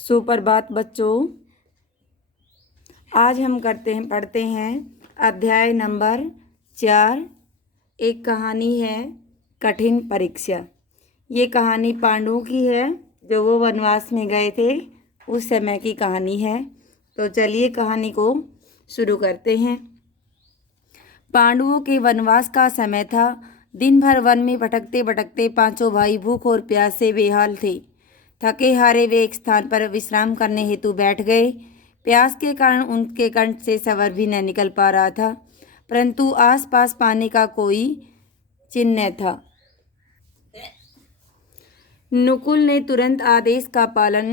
सुप्रभात बच्चों। आज हम पढ़ते हैं अध्याय नंबर 4। एक कहानी है कठिन परीक्षा। ये कहानी पांडवों की है जो वो वनवास में गए थे उस समय की कहानी है। तो चलिए कहानी को शुरू करते हैं। पांडवों के वनवास का समय था। दिन भर वन में भटकते भटकते पांचों भाई भूख और प्यास से बेहाल थे। थके हारे वे एक स्थान पर विश्राम करने हेतु बैठ गए। प्यास के कारण उनके कंठ से स्वर भी न निकल पा रहा था, परंतु आसपास पानी का कोई चिन्ह न था। नकुल ने तुरंत आदेश का पालन।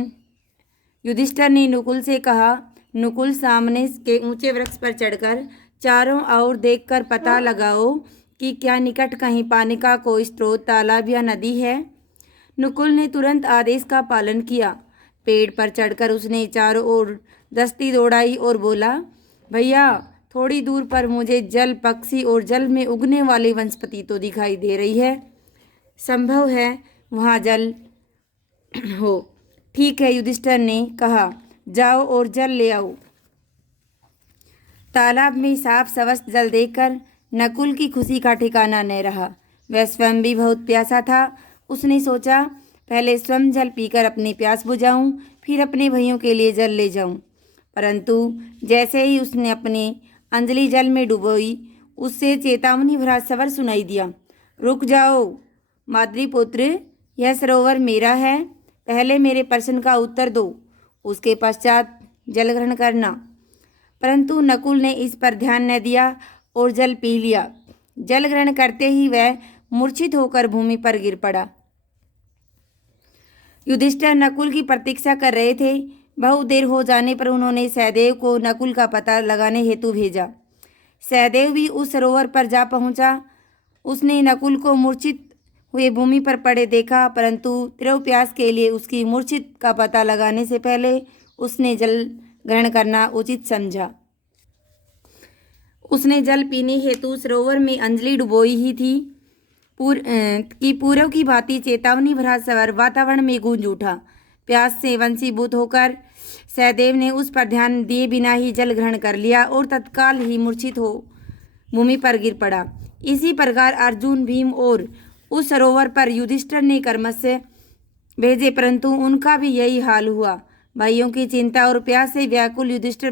युधिष्ठिर ने नकुल से कहा, नकुल सामने के ऊंचे वृक्ष पर चढ़कर चारों ओर देखकर पता लगाओ कि क्या निकट कहीं पानी का कोई स्रोत, तालाब या नदी है। नकुल ने तुरंत आदेश का पालन किया। पेड़ पर चढ़कर उसने चारों ओर दस्ती दौड़ाई और बोला, भैया थोड़ी दूर पर मुझे जल पक्षी और जल में उगने वाली वनस्पति तो दिखाई दे रही है। संभव है वहाँ जल हो। ठीक है, युधिष्ठिर ने कहा, जाओ और जल ले आओ। तालाब में साफ स्वस्थ जल देखकर नकुल की खुशी का ठिकाना न रहा। वह स्वयं भी बहुत प्यासा था। उसने सोचा, पहले स्वयं जल पीकर अपनी प्यास बुझाऊं, फिर अपने भाइयों के लिए जल ले जाऊं। परंतु जैसे ही उसने अपनी अंजलि जल में डुबोई, उससे चेतावनी भरा स्वर सुनाई दिया, रुक जाओ माद्री पुत्र, यह सरोवर मेरा है। पहले मेरे प्रश्न का उत्तर दो, उसके पश्चात जल ग्रहण करना। परंतु नकुल ने इस पर ध्यान न दिया और जल पी लिया। जल ग्रहण करते ही वह मूर्छित होकर भूमि पर गिर पड़ा। युधिष्ठिर नकुल की प्रतीक्षा कर रहे थे। बहुत देर हो जाने पर उन्होंने सहदेव को नकुल का पता लगाने हेतु भेजा। सहदेव भी उस सरोवर पर जा पहुंचा। उसने नकुल को मूर्छित हुए भूमि पर पड़े देखा, परंतु तीव्र प्यास के लिए उसकी मूर्छित का पता लगाने से पहले उसने जल ग्रहण करना उचित समझा। उसने जल पीने हेतु सरोवर में अंजलि डुबोई ही थी कि पूर्व की भांति चेतावनी भरा स्वर वातावरण में गूंज उठा। प्यास से वंशीभूत होकर सहदेव ने उस पर ध्यान दिए बिना ही जल ग्रहण कर लिया और तत्काल ही मूर्छित हो भूमि पर गिर पड़ा। इसी प्रकार अर्जुन, भीम और उस सरोवर पर युधिष्ठिर ने कर्मस्य भेजे, परंतु उनका भी यही हाल हुआ। भाइयों की चिंता और प्यास से व्याकुल युधिष्ठिर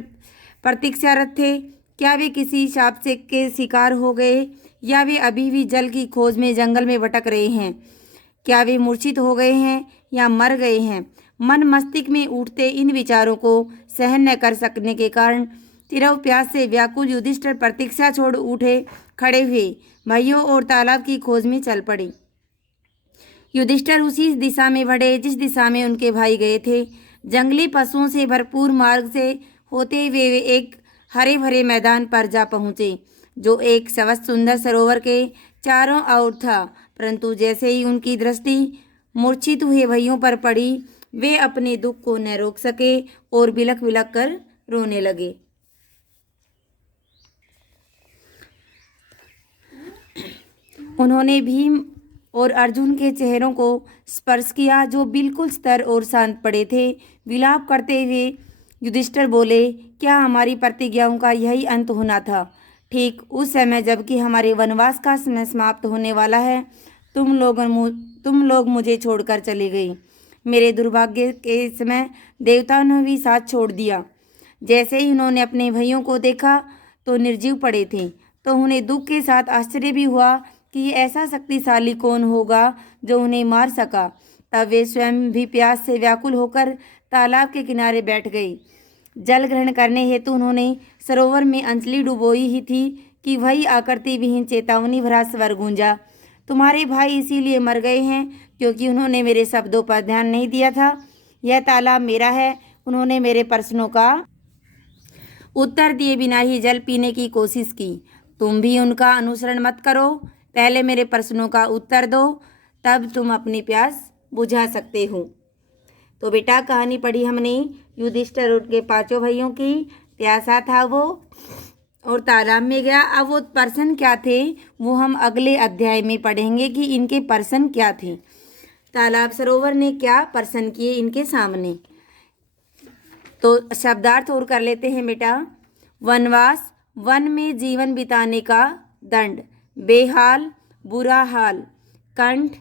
प्रतीक्षारत थे। क्या वे किसी शाप से के शिकार हो गए या वे अभी भी जल की खोज में जंगल में भटक रहे हैं? क्या वे मूर्छित हो गए हैं या मर गए हैं? मन मस्तिष्क में उठते इन विचारों को सहन न कर सकने के कारण तीव्र प्यास से व्याकुल युधिष्ठिर प्रतीक्षा छोड़ उठे खड़े हुए भाइयों और तालाब की खोज में चल पड़े। युधिष्ठिर उसी दिशा में बढ़े जिस दिशा में उनके भाई गए थे। जंगली पशुओं से भरपूर मार्ग से होते हुए वे एक हरे भरे मैदान पर जा पहुँचे जो एक स्वस्थ सुंदर सरोवर के चारों ओर था। परंतु जैसे ही उनकी दृष्टि मूर्छित हुए भाइयों पर पड़ी, वे अपने दुख को न रोक सके और बिलख बिलख कर रोने लगे। उन्होंने भीम और अर्जुन के चेहरों को स्पर्श किया जो बिल्कुल स्थिर और शांत पड़े थे। विलाप करते हुए युधिष्ठिर बोले, क्या हमारी प्रतिज्ञाओं का यही अंत होना था? ठीक उस समय जबकि हमारे वनवास का समय समाप्त होने वाला है, तुम लोग मुझे छोड़कर चले गई। मेरे दुर्भाग्य के समय देवताओं ने भी साथ छोड़ दिया। जैसे ही उन्होंने अपने भाइयों को देखा तो निर्जीव पड़े थे, तो उन्हें दुख के साथ आश्चर्य भी हुआ कि ऐसा शक्तिशाली कौन होगा जो उन्हें मार सका। तब वे स्वयं भी प्यास से व्याकुल होकर तालाब के किनारे बैठ गई। जल ग्रहण करने हेतु उन्होंने सरोवर में अंजलि डुबोई ही थी कि वही आकृति विहीन चेतावनी भरा स्वर गूंजा, तुम्हारे भाई इसीलिए मर गए हैं क्योंकि उन्होंने मेरे शब्दों पर ध्यान नहीं दिया था। यह तालाब मेरा है। उन्होंने मेरे प्रश्नों का उत्तर दिए बिना ही जल पीने की कोशिश की। तुम भी उनका अनुसरण मत करो। पहले मेरे प्रश्नों का उत्तर दो, तब तुम अपनी प्यास बुझा सकते हो। तो बेटा कहानी पढ़ी हमने युधिष्ठिर और उनके पांचों भाइयों की। प्यासा था वो और तालाब में गया। अब वो प्रश्न क्या थे वो हम अगले अध्याय में पढ़ेंगे कि इनके प्रश्न क्या थे। तालाब सरोवर ने क्या प्रश्न किए इनके सामने। तो शब्दार्थ और कर लेते हैं बेटा। वनवास, वन में जीवन बिताने का दंड। बेहाल, बुरा हाल। कंठ,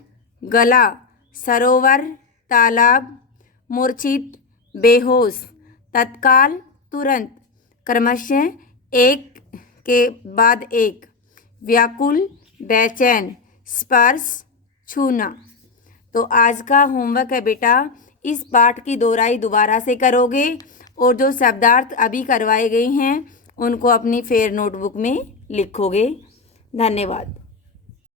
गला। सरोवर, तालाब। मूर्छित, बेहोश। तत्काल, तुरंत। क्रमशः, एक के बाद एक। व्याकुल, बेचैन। स्पर्श, छूना। तो आज का होमवर्क है बेटा, इस पाठ की दोहराई दोबारा से करोगे और जो शब्दार्थ अभी करवाए गए हैं उनको अपनी फेयर नोटबुक में लिखोगे। धन्यवाद।